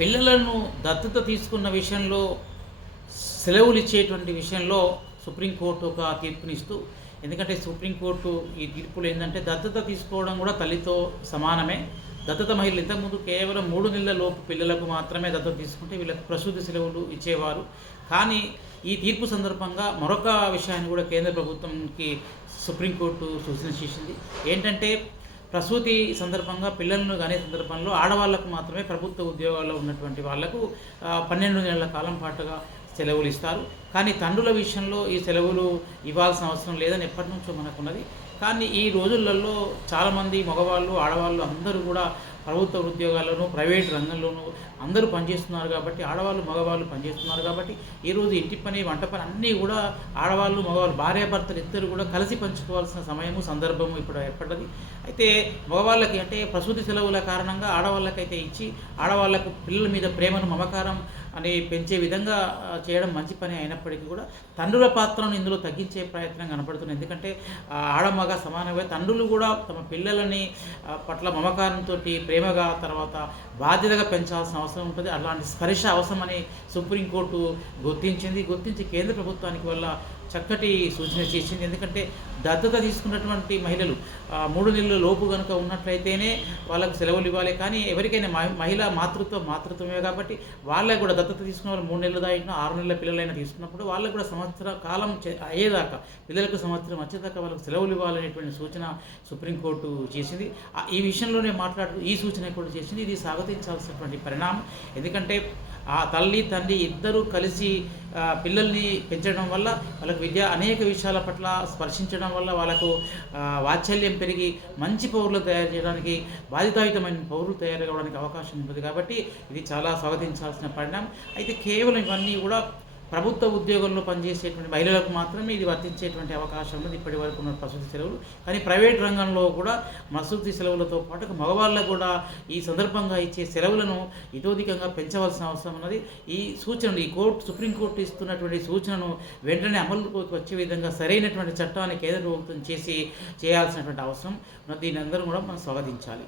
పిల్లలను దత్తత తీసుకున్న విషయంలో సెలవులు ఇచ్చేటువంటి విషయంలో సుప్రీంకోర్టు ఒక తీర్పునిస్తూ, ఎందుకంటే సుప్రీంకోర్టు ఈ తీర్పులో ఏంటంటే దత్తత తీసుకోవడం కూడా తల్లితో సమానమే. దత్తత మహిళలు ఇంతకుముందు కేవలం 3 నెలల లోపు పిల్లలకు మాత్రమే దత్తత తీసుకుంటే వీళ్ళకి ప్రసూతి సెలవులు ఇచ్చేవారు. కానీ ఈ తీర్పు సందర్భంగా మరొక విషయాన్ని కూడా కేంద్ర ప్రభుత్వంకి సుప్రీంకోర్టు సూచన చేసింది. ఏంటంటే ప్రసూతి సందర్భంగా పిల్లలను అనే సందర్భంలో ఆడవాళ్లకు మాత్రమే ప్రభుత్వ ఉద్యోగాల్లో ఉన్నటువంటి వాళ్లకు 12 నెలల కాలం పాటుగా సెలవులు ఇస్తారు. కానీ తండ్రుల విషయంలో ఈ సెలవులు ఇవ్వాల్సిన అవసరం లేదని ఎప్పటి నుంచో మనకున్నది. కానీ ఈ రోజులలో చాలామంది మగవాళ్ళు ఆడవాళ్ళు అందరూ కూడా ప్రభుత్వ ఉద్యోగాల్లోనూ ప్రైవేట్ రంగంలోనూ అందరూ పనిచేస్తున్నారు కాబట్టి, ఆడవాళ్ళు మగవాళ్ళు పనిచేస్తున్నారు కాబట్టి ఈరోజు ఇంటి పని వంట పని అన్నీ కూడా ఆడవాళ్ళు మగవాళ్ళు భార్యాభర్తలు ఇద్దరు కూడా కలిసి పంచుకోవాల్సిన సమయము సందర్భము ఇప్పుడు ఏర్పడ్డది. అయితే మగవాళ్ళకి అంటే ప్రసూతి సెలవుల కారణంగా ఆడవాళ్ళకైతే ఇచ్చి ఆడవాళ్ళకు పిల్లల మీద ప్రేమను మమకారం అని పెంచే విధంగా చేయడం మంచి పని అయినప్పటికీ కూడా తండ్రుల పాత్రను ఇందులో తగ్గించే ప్రయత్నం కనపడుతుంది. ఎందుకంటే ఆడమగ సమానంగా తండ్రులు కూడా తమ పిల్లలని పట్ల మమకారంతో ప్రేమగా తర్వాత బాధ్యతగా పెంచాల్సిన అవసరం ఉంటుంది. అలాంటి స్పర్శ అవసరమని సుప్రీంకోర్టు గుర్తించి కేంద్ర ప్రభుత్వానికి వల్ల చక్కటి సూచన చేసింది. ఎందుకంటే దత్తత తీసుకున్నటువంటి మహిళలు 3 నెలల లోపు కనుక ఉన్నట్లయితేనే వాళ్ళకు సెలవులు ఇవ్వాలి. కానీ ఎవరికైనా మహిళ మాతృత్వమే కాబట్టి వాళ్ళకు కూడా దత్తత తీసుకున్న వాళ్ళు 3 నెలలు దాటినా 6 నెలల పిల్లలైనా తీసుకున్నప్పుడు వాళ్ళకు కూడా సంవత్సర కాలం అయ్యేదాకా పిల్లలకు సంవత్సరం వచ్చేదాకా వాళ్ళకు సెలవులు ఇవ్వాలనేటువంటి సూచన సుప్రీంకోర్టు చేసింది. ఈ విషయంలోనే మాట్లాడుతూ ఈ సూచన కూడా చేసింది. ఇది స్వాగతించాల్సినటువంటి పరిణామం. ఎందుకంటే ఆ తల్లి తండ్రి ఇద్దరూ కలిసి పిల్లల్ని పెంచడం వల్ల వాళ్ళకు అనేక విషయాల పట్ల స్పర్శించడం వల్ల వాళ్ళకు వాత్సల్యం పెరిగి మంచి పౌరులు తయారు చేయడానికి బాధ్యతాయుతమైన పౌరులు తయారు కావడానికి అవకాశం ఉంటుంది. కాబట్టి ఇది చాలా స్వాగతించాల్సిన పరిణామం. అయితే కేవలం ఇవన్నీ కూడా ప్రభుత్వ ఉద్యోగంలో పనిచేసేటువంటి మహిళలకు మాత్రమే ఇది వర్తించేటువంటి అవకాశం ఉన్నది ఇప్పటి వరకు ఉన్న ప్రసూతి సెలవులు. కానీ ప్రైవేట్ రంగంలో కూడా ప్రసూతి సెలవులతో పాటు మగవాళ్ళకు కూడా ఈ సందర్భంగా ఇచ్చే సెలవులను ఇతోధికంగా పెంచవలసిన అవసరం ఉన్నది. ఈ సూచనలు సుప్రీంకోర్టు ఇస్తున్నటువంటి సూచనను వెంటనే అమలులోకి వచ్చే విధంగా సరైనటువంటి చట్టాన్ని కేంద్ర ప్రభుత్వం చేయాల్సినటువంటి అవసరం ఉన్నది. దీని అందరం కూడా మనం స్వాగతించాలి.